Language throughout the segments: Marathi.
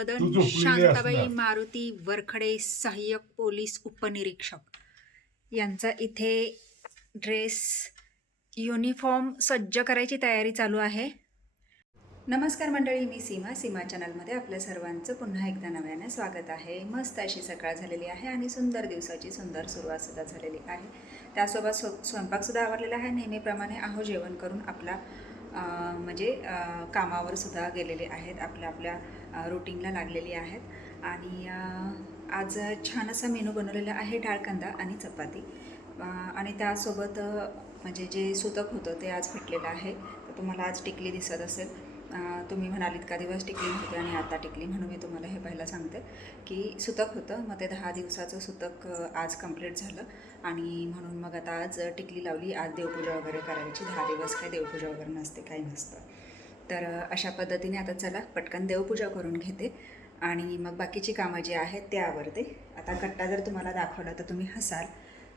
मदन शांताबाई मारुती वरखडे सहाय्यक पोलीस उपनिरीक्षक यांचा इथे ड्रेस युनिफॉर्म सज्ज करायची तयारी चालू आहे. नमस्कार मंडळी, मी सीमा चॅनलमध्ये आपल्या सर्वांचं पुन्हा एकदा नव्याने स्वागत आहे. मस्त अशी सकाळ झालेली आहे आणि सुंदर दिवसाची सुंदर सुरुवात सुद्धा झालेली आहे. त्यासोबत स्वयंपाकसुद्धा आवरलेला आहे. नेहमीप्रमाणे जेवण करून आपला कामावर सुद्धा गेलेले आहेत, आपल्या रुटीनला लागलेली आहेत. आणि आज छान असा मेनू बनवलेला आहे, डाळ कांदा आणि चपाती. आणि त्यासोबत जे सुतक होतं ते आज फिटलेलं आहे. तर तुम्हाला आज टिकली दिसत असेल. तुम्ही म्हणालीत का दिवस टिकली नव्हती आणि आता टिकली, म्हणून मी तुम्हाला हे पहिलं सांगते की सुतक होतं. मग ते 10 दिवसाचं सुतक आज कंप्लीट झालं आणि म्हणून मग आता आज टिकली लावली. आज देवपूजा वगैरे करायची. 10 दिवस काही देवपूजा वगैरे नसते, काही नसतं. तर अशा पद्धतीने आता चला पटकन देवपूजा करून घेते आणि मग बाकीची कामं जी आहेत ते आवरते. आता कट्टा जर तुम्हाला दाखवला तर तुम्ही हसाल.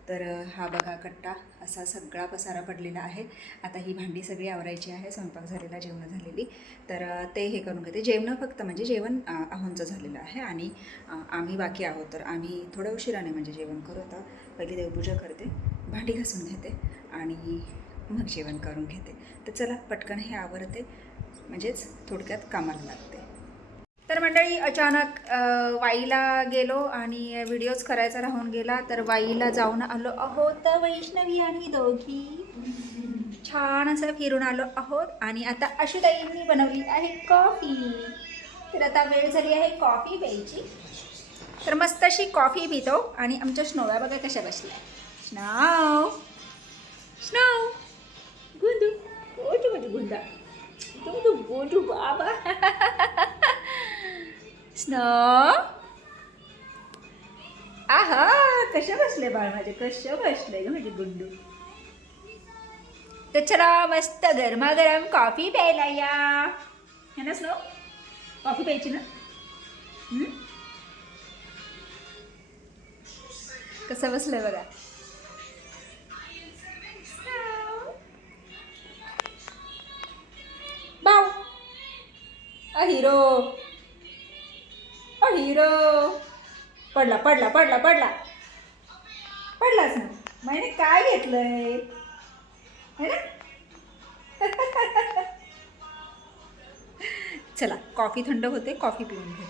तर हा बघा कट्टा, असा सगळा पसारा पडलेला आहे. आता ही भांडी सगळी आवरायची आहे. स्वयंपाक झालेला, जेवणं झालेली. तर ते हे करून घेते. जेवणं फक्त जेवण आहोंचं झालेलं आहे आणि आम्ही बाकी आहोत. तर आम्ही थोड्या उशिराने जेवण करू. आता पहिली देवपूजा करते, भांडी घासून घेते आणि मग जेवण करून घेते. तर चला पटकन हे आवरते, थोडक्यात कामाला लागते. तर मंडळी, अचानक वाईला गेलो आणि व्हिडिओज करायचा राहून गेला. तर वाईला जाऊन आलो आहोत वैष्णवी आणि दोघी. छान असं फिरून आलो आहोत आणि आता आशुताईंनी बनवली आहे कॉफी. तर आता वेळ झाली आहे कॉफी प्यायची. तर मस्त अशी कॉफी पितो आणि आमच्या स्नोव्या बघा कशा बसल्या. स्नो स्नो गुंडू गोटू माझी गुंडा तू गोटू बाबा. स्नो आहा, कशा बसले बाळ माझे, कशा बसले ग माझे गुंडू. तर चला मस्त गरमागरम कॉफी प्यायला या, है ना स्नो? कॉफी प्यायची ना? कसं बसलंय बघा. बाव हिरो हिरो पडला पडला पडला पडला पडलाच ना. मैंने काय घेतलंय है ना? चला कॉफी थंड होते, कॉफी पिऊन घेते.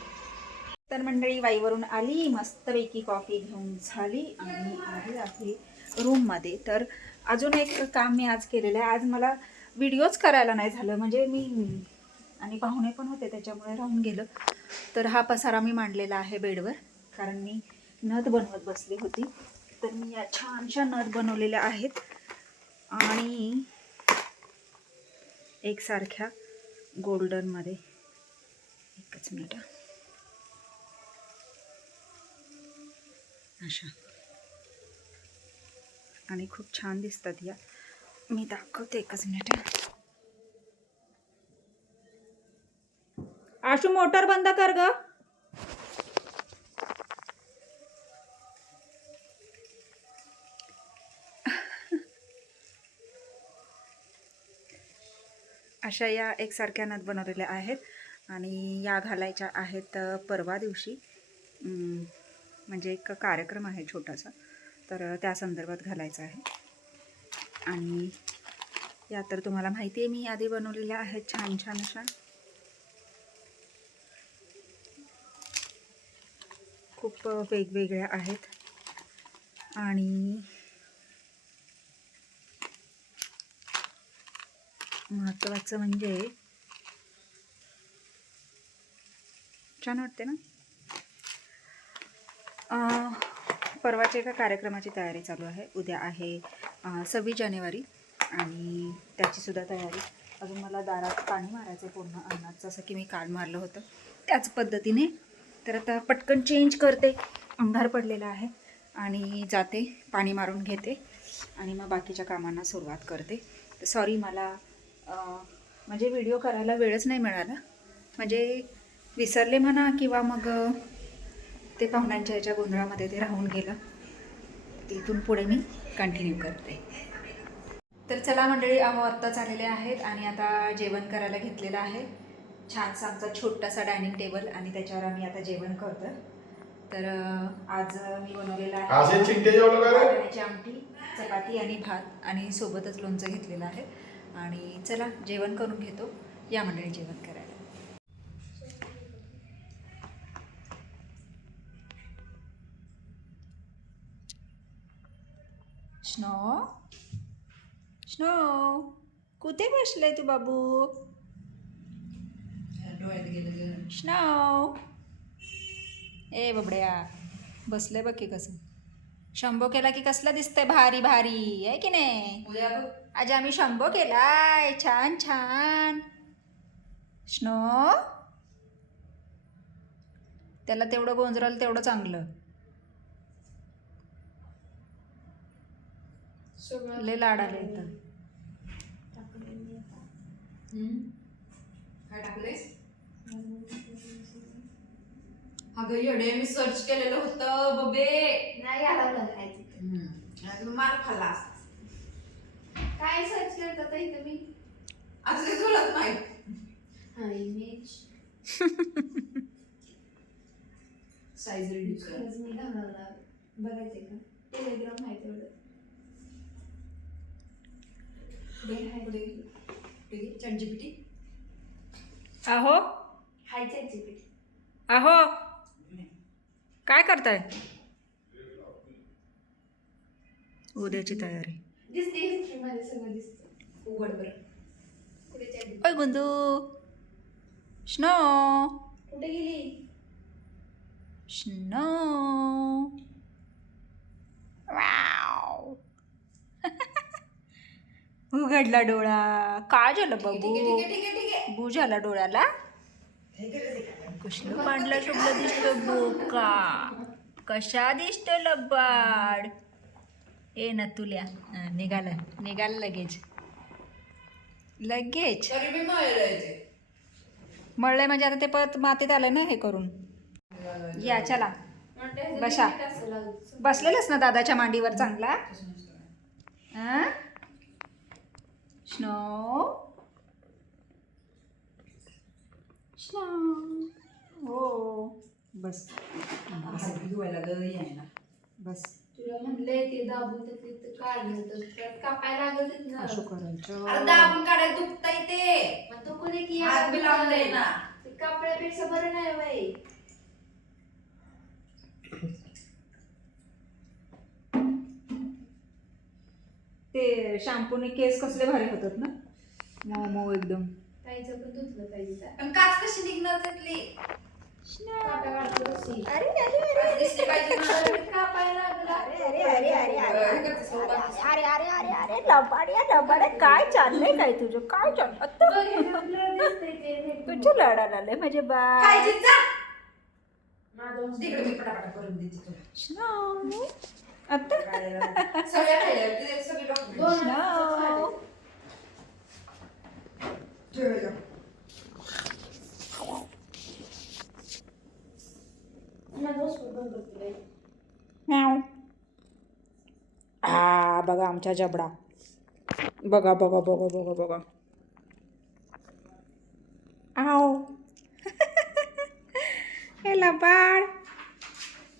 तर मंडळी, वाईवरून आली, मस्तपैकी कॉफी घेऊन झाली आणि आहे रूममध्ये. तर अजून एक काम मी आज केलेलं आहे. आज मला व्हिडिओज करायला नाही झालं, मी आणि पाहुणे पण होते त्याच्यामुळे राहून गेलं. तर हा पसारा मी मांडलेला आहे बेडवर, कारण मी नथ बनवत बसली होती. तर मी या छानशा नथ बनवलेल्या आहेत आणि एकसारख्या गोल्डनमध्ये. एकच मिनिट, अशा, आणि खूप छान दिसतात या. मी दाखवते, एकच मिनिट. आशू मोटर बंद कर ग. अशा या एकसारख्या नथ बनवलेल्या आहेत आणि या घालायच्या आहेत परवा दिवशी. एक कार्यक्रम आहे छोटासा, तर त्या संदर्भात घालायचं आहे. आणि या तर तुम्हाला माहिती आहे, मी आधी बनवलेल्या आहेत छान छान अशा. खूप वेगवेगळ्या आहेत आणि महत्त्वाचं छान वाटते ना. परवाच्या एका कार्यक्रमाची तयारी चालू आहे. उद्या आहे 26 जानेवारी आणि त्याचीसुद्धा तयारी. अजून मला दारात पाणी मारायचं आहे पूर्ण अंगणात, जसं की मी काल मारलं होतं त्याच पद्धतीने. तर आता पटकन चेंज करते, अंधार पडलेला आहे, आणि जाते पाणी मारून घेते आणि मग बाकीच्या कामांना सुरुवात करते. तर सॉरी, मला व्हिडिओ करायला वेळच नाही मिळाला. विसरले म्हणा किंवा मग ते पाहुण्यांच्या ह्याच्या गोंधळामध्ये ते राहून गेलं. तिथून पुढे मी कंटिन्यू करते. तर चला मंडळी, आत्ताच आलेले आहेत आणि आता जेवण करायला घेतलेलं आहे. छानसा आमचा छोटासा डायनिंग टेबल आणि त्याच्यावर आम्ही आता जेवण करतोय. तर आज मी बनवलेला आहे वाटाण्याची आमटी, चपाती आणि भात आणि सोबतच लोणचं घेतलेलं आहे. आणि चला जेवण करून घेतो. या मंडळी जेवण करायला. स्नो स्नो कुठे बसलाय तू बाबू? स्नो ए बबड्या बसलंय बघ की कसं. शंभो केला की कसला दिसतंय भारी भारी आहे की नाही? आज आम्ही शंभो केलाय. छान छान. स्नो त्याला तेवढं गोंजराल तेवढं चांगलं. लय लाड आले इथं. काय टाकलेस? अगं येडे मी सर्च केलेलं होतं बबे. नाही आला खायचं. मार खाल्ला. काय सर्च करत होता इथं मी? आज ते तुलाच माहित. हा इमेज साईज रिड्यूस कर. खरंच मी घालवला. बघायचंय का? टेलिग्राम आहे तेवढं. ChatGPT. अहो हाय ChatGPT. अहो काय करताय? उद्याची तयारी. दिसते हिस्ट्री मध्ये सगळं दिसतं. उघड बरं. कुठे ChatGPT? ओय गुंदू स्नो कुठे गेली? Snow wow. उघडला डोळा. काय झालं बाबू? ठीक आहे. बू झाला डोळ्याला. कसलं पांढला शुभ्र दिसतो बोका. कशा दिसतो लबाड. ए ना तुल्या निघाला लगेच. तरी बी मळायचे. मळलंय म्हणजे आता ते परत मातीत आलं ना हे करून. या चला बसा. बसलेलंच ना दादाच्या मांडीवर चांगला. स्नो स्नो हो बस धुवायला यायला. बस. तुला म्हणलंय ते दाबून तर काढलं तर कापायला लागत ना. असं करायचं. अरे दाबून काढायला दुखतंय ते. मग तो कोणी की हात बी लावलंय ना. ते कापड्यापेक्षा बरं नाही बाई. ते शॅम्पूने केस कसले भारी होतात ना. मऊ मऊ एकदम. ताईचं पण धुतलं पाहिजे का? पण काच कशी निघणार त्यातली? काटा काढतो कशी? अरे अरे अरे दिसली पाहिजे ना. कापायला लागला. अरे अरे अरे अरे अरे अरे लबाड्या काय चाललंय काय तुझं? काय चाललं तुझ्या लढायला आलंय म्हणजे बा. काय जिजा? माझं तिकडे मी पटापटा करून देते तुला. स्नो आता सगळ्या खायला ते सगळी डॉक्टर. स्नो म्याव. बघा आमच्या जबडा. बघा बघा बघा बघा बघा. आव. हे लबाड.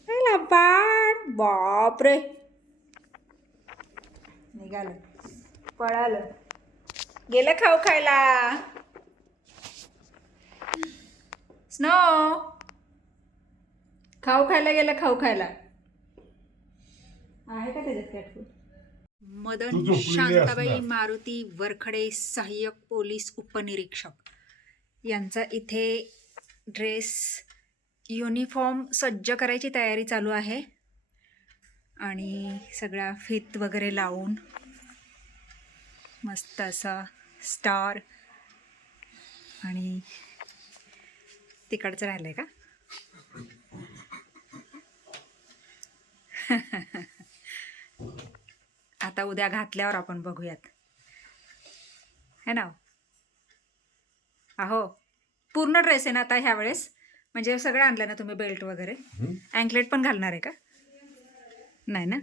हे लबाड. बापरे. निघालं. पळालं. गेलं खाऊ खायला. स्नो खाऊ खायला गेलं. खाऊ खायला आहे का त्याच्यात कॅटफूड? मदन शांताबाई मारुती वरखडे सहाय्यक पोलीस उपनिरीक्षक यांचा इथे ड्रेस युनिफॉर्म सज्ज करायची तयारी चालू आहे. आणि सगळा फित वगैरे लावून मस्त असा स्टार. आणि तिकडचं राहिलंय का? आता उद्या घातल्यावर आपण बघूयात है ना. अहो पूर्ण ड्रेस आहे ना आता ह्या वेळेस. म्हणजे सगळं आणलं ना तुम्ही? बेल्ट वगैरे अँकलेट पण घालणार आहे का? नाही ना.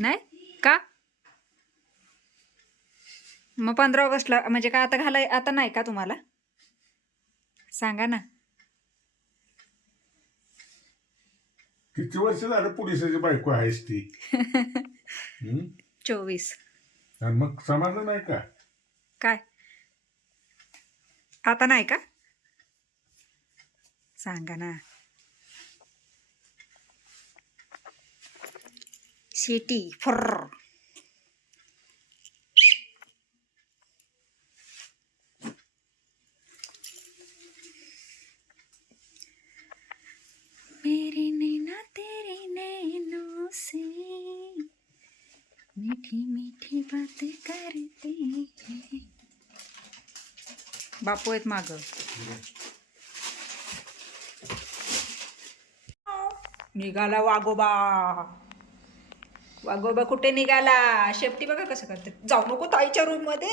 नाही का? मग 15 ऑगस्टला म्हणजे काय आता आता नाही का तुम्हाला? सांगा ना. किती वर्ष झालं पोलिसाची बायको आहेस ती? हं? 24. आणि मग समाधान नाही का? काय आता नाही का? सांगा ना. शेटी फर. मेरी नैना तेरी नैनों से मीठी मीठी बातें करते हैं. बापू आहेत माग. निघाला वागोबा. वागोबा कुठे निघाला? शेपटी बघा कसं करते. जाऊ नको ताईच्या रूम मध्ये,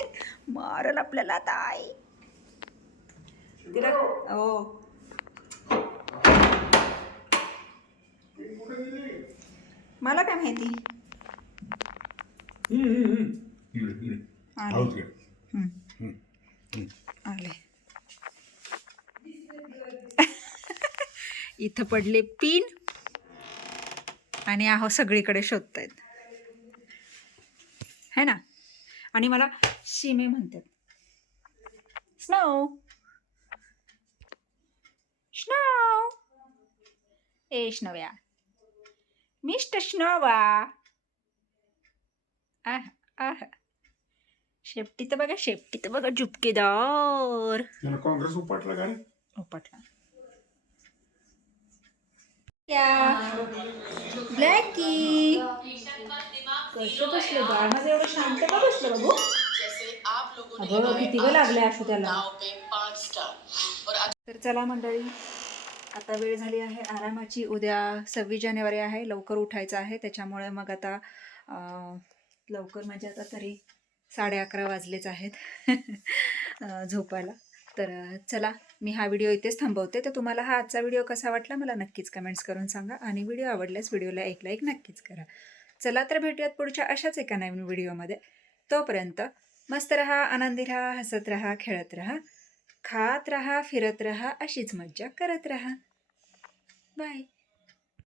मारल आपल्याला ताई. तिला हो मला काय माहिती. आले. आहोत का? आले. इथं पडले पिन आणि आहो सगळीकडे शोधतायत है ना. आणि मला शिमे म्हणतात. Snow snow. ए स्नोव्या, मिस्टर स्नोवा. आह आह. शेपटी तर बघा, शेपटी तर बघा, झुपकेदार. त्याला काँग्रेस उपटला का रे? उपटला. ब्लॅकी कसं बसलं गाण्याचं एवढं शांत का बसलं बाबू? अगं किती वेळ लागलाय असू त्याला. तर चला मंडळी, आता वेळ झाली आहे आरामाची. उद्या 26 जानेवारी आहे, लवकर उठायचं आहे. त्याच्यामुळे मग आता लवकर म्हणजे आता तरी 11:30 वाजलेच आहेत झोपायला. तर चला, मी हा व्हिडिओ इथेच थांबवते. तर तुम्हाला हा आजचा व्हिडिओ कसा वाटला मला नक्कीच कमेंट्स करून सांगा. आणि व्हिडिओ आवडल्यास व्हिडिओला एक लाईक नक्कीच करा. चला तर भेटूयात पुढच्या अशाच एका नवीन व्हिडिओमध्ये. तोपर्यंत मस्त रहा, आनंदी रहा, हसत रहा, खेळत रहा, खात रहा, फिरत रहा, अशीच मज्जा करत रहा. बाय.